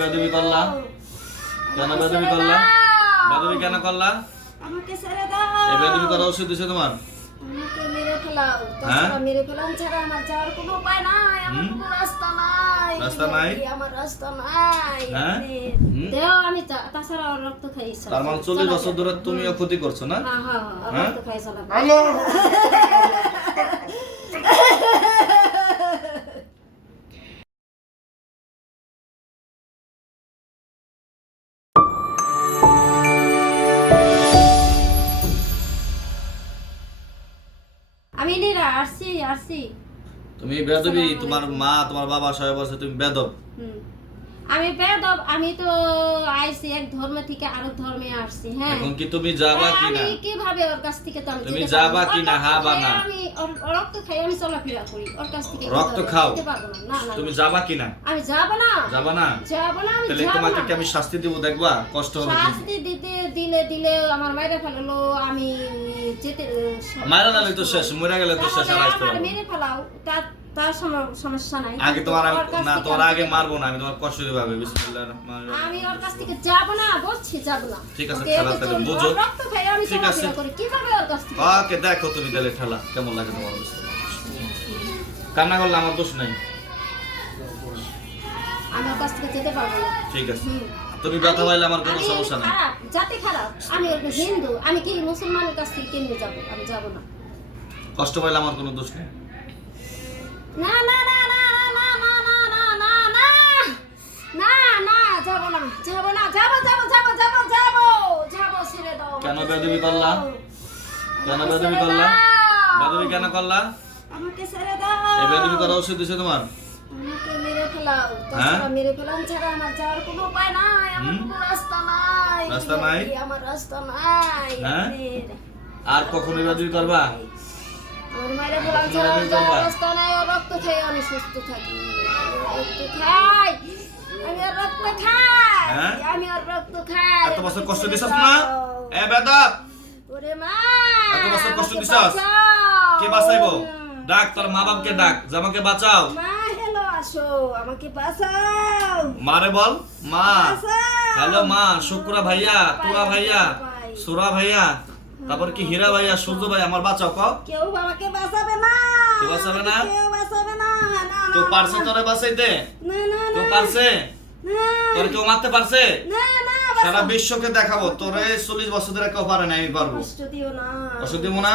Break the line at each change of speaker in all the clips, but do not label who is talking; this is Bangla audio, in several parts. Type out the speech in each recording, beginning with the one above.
বেদবি করলা? কেন বেদবি করলা? বেদবি কেন করলা?
আমাকে ছেড়ে দাও।
এই বেদবি করা ওষুধ দিছে তোমার?
আমাকে মেরে ফেলাও।
হ্যাঁ?
তাছাড়া মেরে ফেলাম ছাড়া আমার যাওয়ার কোনো উপায় নাই আমার কোনো রাস্তা নাই।
রাস্তা নাই?
আমার রাস্তা নাই।
হ্যাঁ?
দেও আমি তা- তাছাড়া রক্ত খাই ইচ্ছা
তার মানে চল্লিশ বছর ধরে তুমিও ক্ষতি করছ না?
হ্যাঁ হ্যাঁ হ্যাঁ,
হ্যাঁ?
রক্ত খাই চালাবো
হ্যালো?
আসছি আসছি
তুমি বেদবি তোমার মা তোমার বাবা সবাই বলছে তুমি বেদব।
আমি বেদব আমি তো আইছি এক ধর্ম থেকে আরেক ধর্মে আসছি হ্যাঁ।
এখন কি তুমি যাবা কি
আমি
না
কীভাবে ওর কাছ থেকে তো আমি
তুমি যাবা কি না, হ্যাঁ বা না?
আমি রক্ত খাই আমি চলাফেরা করি। ওর কাছ থেকে
রক্ত খাও? তুমি যাবা কি না
আমি যাব না।
যাবা না?
যাব না আমি
তাহলে তোমাকে কি আমি শাস্তি দিব? দেখবা কষ্ট হবে
শাস্তি দিতে দিলে দিলে আমার মায়েরা ফেলালো আমি যেতে
মারা নালে তো শেষ মরে গেলে তো শেষ আর আসতে
আমার
পারব
মেরে ফেলাও তার তার সমস্যা নাই।
আগে তোমার না
আমি
আগে মারবো না আমি তোমার কষ্ট রহিম।
আমি ওর কাছ থেকে যাব না বলছি যাব না।
ঠিক আছে, খেলা তাহলে বুঝো।
রক্ত খাই আমি
ঠিক আছে।
কীভাবে ওর কাছ থেকে
ওকে দেখো তুমি তাহলে ঠেলা কেমন লাগে তোমার কান্না করলে আমার দোষ নাই।
আমি ওর কাছ থেকে যেতে পারব না।
ঠিক আছে। তুমি ব্যথা পাইলে আমার কোনো সমস্যা নাই
জাতি খারাপ আমি হিন্দু আমি কি মুসলমানের কাছ থেকে কেমনে যাব আমি যাব না
কষ্ট পাইলে আমার কোনো দোষ নেই
না না না না না না না না না না না না যাব না যাব না যাব যাব যাব যাব যাব যাব ছেড়ে দাও
কেন
ছেড়ে
করলা? কেন বেদবি করলা বেদবি কেন করলা
আমাকে ছেড়ে দাও
এই বেদবি করা দিছে তোমার
আমাকে মেরে ফেলাও
হ্যাঁ?
তাছাড়া মেরে ফেলাম ছাড়া আমার যাওয়ার কোনো উপায় নাই আমার
হুম?
কোনো রাস্তা নাই
রাস্তা নাই?
আমার রাস্তা নাই
হ্যাঁ? আর কখনো বেদবি করবা
আমার মায়েরা ফেলাম
কখনো
ছাড়া আমার
বেদবি
যাওয়ার
করবা?
রাস্তা নাই ও রক্ত খাই আমি সুস্থ থাকি আমি রক্ত খাই আমি আর রক্ত খাই
হ্যাঁ?
আমি আর রক্ত খাই
এত বছর কষ্ট দিছস না এ বেদব
ওরে মা
এত বছর কষ্ট দিছস? কে বাঁচাইবো ডাক তোর মা বাপকে ডাক যে আমাকে বাঁচাও
মা আসো আমাকে বাঁচাও।
মারে বল মা। হ্যালো মা শুক্রা ভাইয়া তুরা ভাইয়া সুরা ভাইয়া তারপর কি হীরা ভাইয়া সূর্য ভাই আমার বাঁচাও ক
কেউ আমাকে বাঁচাবে না।
কেউ বাঁচাবে না?
কেউ বাঁচাবে না।
তো পারছে তোরে বাঁচাইতে?
না না
তো পারছে? তোর কেউ মারতে পারছে?
না না
সারা বিশ্বকে দেখাবো তোরে চল্লিশ বছর ধরে কেউ পারে না আমি পারব।
কষ্ট দিও না।
ওষুধ দিব না?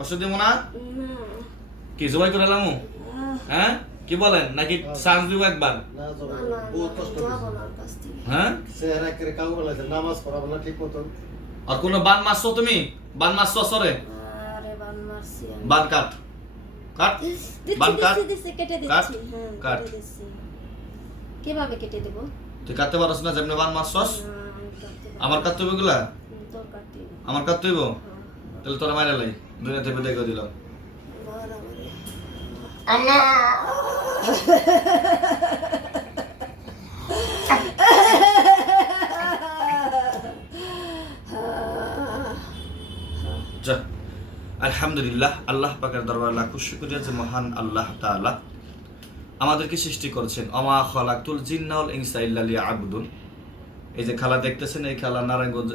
ওষুধ দিব না?
না।
কি জবাই করে লামু হ্যাঁ? কি বলেন? নাকি হ্যাঁ। চান্স দিব একবার? হ্যাঁ?
নামাজ পড়াবো না ঠিক মতন।
আর বান তুমি? বান সরে
বান
কাট। কাট? বান কাট?
কাট কীভাবে কেটে দেব?
তুই কাটতে পারছ না যেমন বান মারছস? আমার কাটতে হবে গুলা আমার কাটতে হইব? তাহলে তোরা মারা লাই। দুনিয়া থেকে দিলাম।
আল্লাহ!
আলহামদুলিল্লাহ, আল্লাহ পাকের দরবার লাখো শুকরিয়া যে মহান আল্লাহ তাআলা আমাদেরকে সৃষ্টি করেছেন। অমা খলাকুল জিন্নাউল ইনসা ইল্লা লিয়াবুদুন। এই যে খেলা দেখতেছেন, এই খেলা নারায়ণগঞ্জ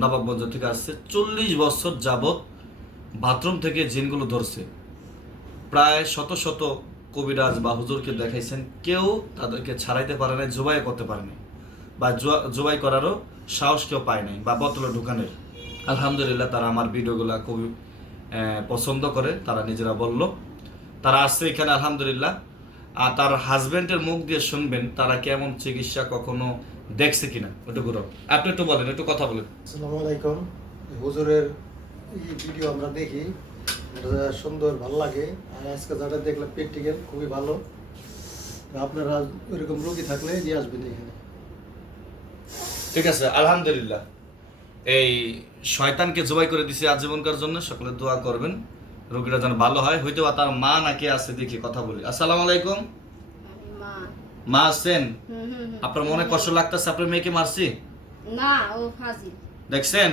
নবাবগঞ্জ থেকে আসছে। চল্লিশ বছর যাবত বাথরুম থেকে জিনগুলো ধরছে। প্রায় শত শত কবিরাজ বা হুজুরকে দেখাইছেন, কেউ তাদেরকে ছাড়াইতে পারে নাই, জোবাই করতে পারেনি বা জুবাই করারও সাহস কেউ পায় নাই, বা বোতলে ঢুকানের আলহামদুলিল্লাহ, তারা আমার ভিডিওগুলো খুবই পছন্দ করে, তারা নিজেরা বলল। তারা আসছে এখানে, আলহামদুলিল্লাহ। আর তার হাজবেন্ডের মুখ দিয়ে শুনবেন, তারা কেমন চিকিৎসা কখনো দেখছে কিনা ঘুরো। আপনি একটু বলেন, একটু কথা বলেন।
আসসালামু আলাইকুম। হুজুরের ভিডিও আমরা দেখি। সুন্দর ভালো লাগে। আর আজকে যাটা দেখলাম প্র্যাকটিক্যাল খুবই ভালো। আপনারা এরকম রোগী থাকলে নিয়ে আসবেন এখানে।
ঠিক আছে আলহামদুলিল্লাহ। এই শয়তানকে জবাই করে দিছে আজীবনকার জন্য সকলে দোয়া করবেন। রোগীরা যেন ভালো হয় হয়তো তার মা নাকি আছে দেখি কথা বলি। আসসালামু আলাইকুম।
মা।
মা আছেন?
হুম, হুম, হুম।
আপনার মনে কষ্ট লাগতেছে আপনার মেয়েকে মারছি?
না ও ফাজিল
দেখছেন?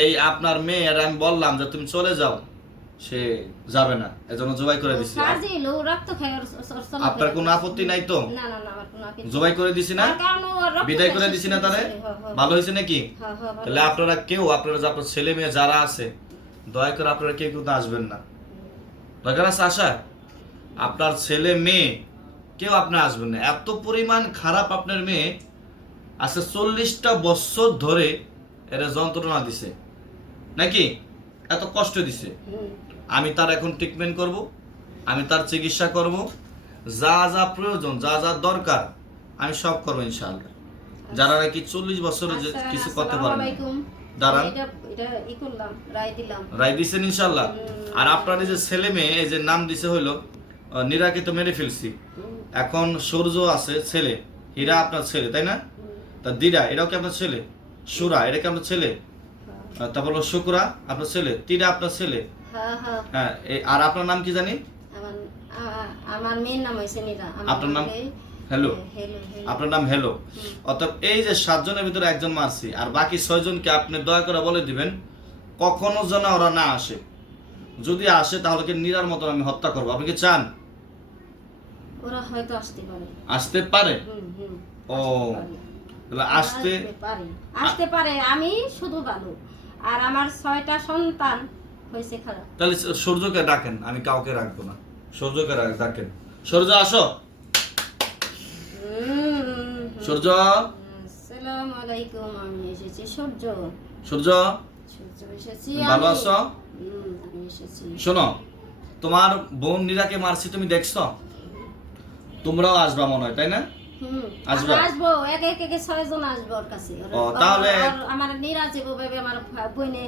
এই আপনার মেয়ের আমি বললাম যে তুমি চলে যাও। সে যাবে না। এজন্য জবাই করে দিছি। আপনার কোনো আপত্তি নাই তো?
না না না আমার কোনো আপত্তি
জবাই করে দিছি না? বিদায় করে দিছি না তারে?
হ, হ, হ।
ভালো হয়েছে নাকি?
হ্যাঁ, হ্যাঁ,
তাহলে আপনারা কেউ আপনারা যে আপনার ছেলে মেয়ে যারা আছে দয়া করে আপনারা কেউ কিন্তু আসবেন না। দরকার আছে আসা আপনার ছেলে মেয়ে কেউ আপনি আসবেন না। এত পরিমাণ খারাপ আপনার মেয়ে আজকে চল্লিশটা বছর ধরে এরা যন্ত্রণা দিছে। নাকি? এত কষ্ট দিছে। আমি তার এখন ট্রিটমেন্ট করব আমি তার চিকিৎসা করব যা যা প্রয়োজন যা যা দরকার আমি সব করব ইনশাআল্লাহ। যারা নাকি চল্লিশ বছরে যে
আচ্ছা,
কিছু করতে পারেন। দাঁড়ান।
এটা এটা ই করলাম রায় দিলাম।
রায় দিছেন ইনশাল্লাহ আর আপনার এই যে ছেলে মেয়ে এই যে নাম দিছে হইল আহ, নীরাকে তো মেরে ফেলছি। এখন সূর্য আছে ছেলে। হীরা আপনার ছেলে তাই না? তা দিরা এটাও কি আপনার ছেলে? সুরা এটা কি আপনার ছেলে?
হ্যাঁ।
তারপর শুক্রা আপনার ছেলে। তীরা আপনার ছেলে।
হ্যাঁ হ্যাঁ।
হ্যাঁ আর আপনার নাম কি জানি?
আমার মেয়ের নাম হয়েছে নীরা
আপনার নাম? হ্যালো? আপনার নাম
হুম।
অর্থাৎ এই যে সাতজনের ভিতরে একজন মারছি আর বাকি ছয়জনকে আপনি দয়া করে বলে দিবেন কখনো যেন ওরা না আসে। যদি আসে তাহলে কি নিরার মতন আমি হত্যা করব? আপনি কি চান?
ওরা হয়তো আসতে পারে।
আসতে পারে? ও তাহলে আসতে
পারে। আসতে পারে আমি শুধু ভালো আর আমার ছয়টা সন্তান হয়েছে খারাপ।
তাহলে সূর্যকে ডাকেন আমি কাউকে রাখব না। সূর্যকে ডাকেন। সূর্য আসো। সূর্য।
আসসালামু আলাইকুম আমি এসেছি সূর্য।
সূর্য।
সূর্য এসেছি
ভালো আছো?
আমি এসেছি।
শোনো তোমার বোন নীরাকে মারছি তুমি দেখছ? তোমরাও আসবা মনে হয় তাই না? আসবা?
আসব এক এক এক ছয়জন আসবে ওর কাছে
ও, তাহলে-
আমার নিরাজ ভাবে আমার বইনে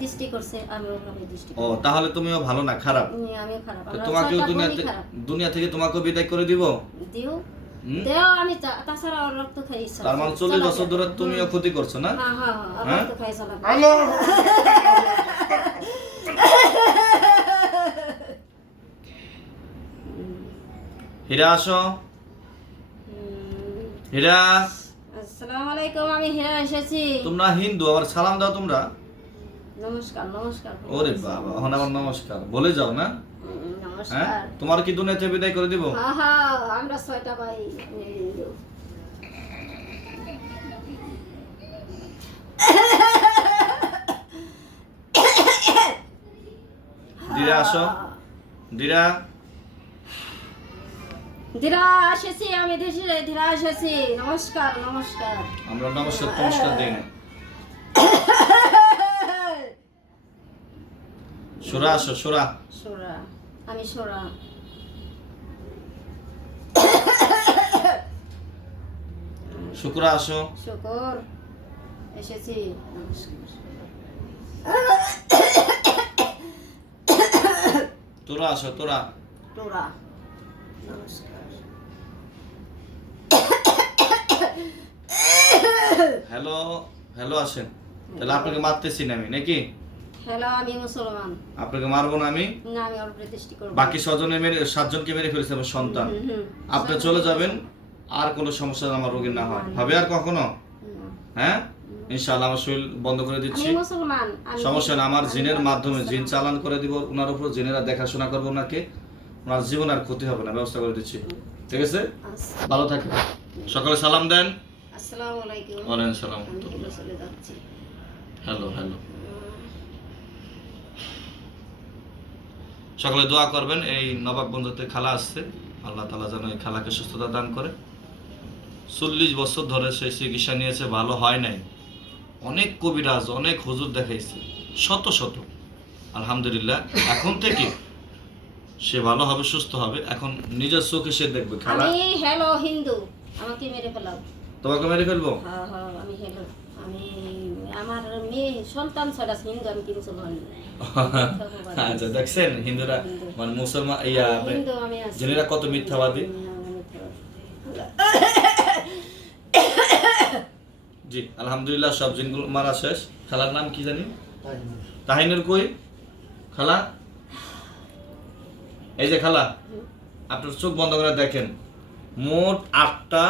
দৃষ্টি করছে আমি ওর দৃষ্টি
ও তাহলে তুমিও ভালো না খারাপ।
আমিও খারাপ
তোমাকেও দুনিয়া থেকে দুনিয়া থেকে তোমাকেও বিদায় করে দিব
দিও দেও আমি তাছাড়া ওর রক্ত খাই ইচ্ছা
তার মানে। চল্লিশ
চলা
বছর ধরে তুমিও ক্ষতি করছ না
হ্যাঁ হ্যাঁ হ্যাঁ
হ্যাঁ?
রক্ত খাই চলা।
আসো। হীরা
আসসালামু আলাইকুম আমি হিরা এসেছি।
তোমরা হিন্দু আবার সালাম দাও তোমরা।
নমস্কার নমস্কার।
ওরে বাবা এখন আমার নমস্কার। বলে যাও না। হ্যাঁ
নমস্কার।
তোমার কি দুনিয়া থেকে বিদায় করে দিব?
আমরা ছয়টা ভাই
দিরা আসো। দিরা।
ধীরা এসেছি আমি ধীরে ধীরা এসেছি নমস্কার নমস্কার।
আমরা নমস্কার নমস্কার দিই না সোরা আসো সোরা।
সোরা আমি সোরা।
শুক্রা আসো।
শুকর এসেছি।
তোরা আসো তোরা।
টোরা নমস্কার
হ্যালো হ্যালো আসেন। তাহলে আপনাকে মারতেছি না আমি নাকি?
হ্যালো আমি মুসলমান।
আপনাকে মারবো না আমি?
না আমি উপরে দৃষ্টি করব।
বাকি ছজনে মেরে সাতজনকে মেরে ফেলেছে আমার সন্তান। আপনি চলে যাবেন আর কোনো সমস্যা আমার রোগীর না হয়। হবে আর কখনো? হ্যাঁ? ইনশাআল্লাহ আমার শরীর বন্ধ করে দিচ্ছি। সমস্যা না আমার জিনের মাধ্যমে জিন চালান করে দিব ওনার উপর জিনেরা দেখাশোনা করব ওনাকে। ওনার জীবন আর ক্ষতি হবে না ব্যবস্থা করে দিচ্ছি। ঠিক আছে? ভালো থাকেন সকালে সালাম দেন।
আসসালামু আলাইকুম।
ওয়ালাইকুম সালাম। Hello hello. সকালে দোয়া করবেন এই নবাব বন্ধুতে খালা আসছে। আল্লাহ তালা যেন এই খালাকে সুস্থতা দান করে। চল্লিশ বছর ধরে সে চিকিৎসা নিয়েছে ভালো হয় নাই। অনেক কবিরাজ অনেক হুজুর দেখাইছে শত শত। আলহামদুলিল্লাহ এখন থেকে সে ভালো হবে সুস্থ হবে। এখন নিজের চোখে সে দেখবে খালা
আমি হ্যালো হিন্দু আমাকে মেরে ফেলাও।
তোমাকে মেরে ফেলব?
হ্যাঁ হ্যাঁ আমি হ্যালো। আমি আমার মেয়ে সন্তান হিন্দু আমি কি মুসলমান
আচ্ছা দেখছেন হিন্দুরা মানে মুসলমান ইয়া
হিন্দু আমি আছি।
জেনেরা কত
মিথ্যাবাদী।
জি আলহামদুলিল্লাহ সব জিনগুলো মারা শেষ। খালার নাম কি জানি? তাহিনের কই? খালা? এই যে খালা আপনার চোখ বন্ধ করে দেখেন মোট আটটা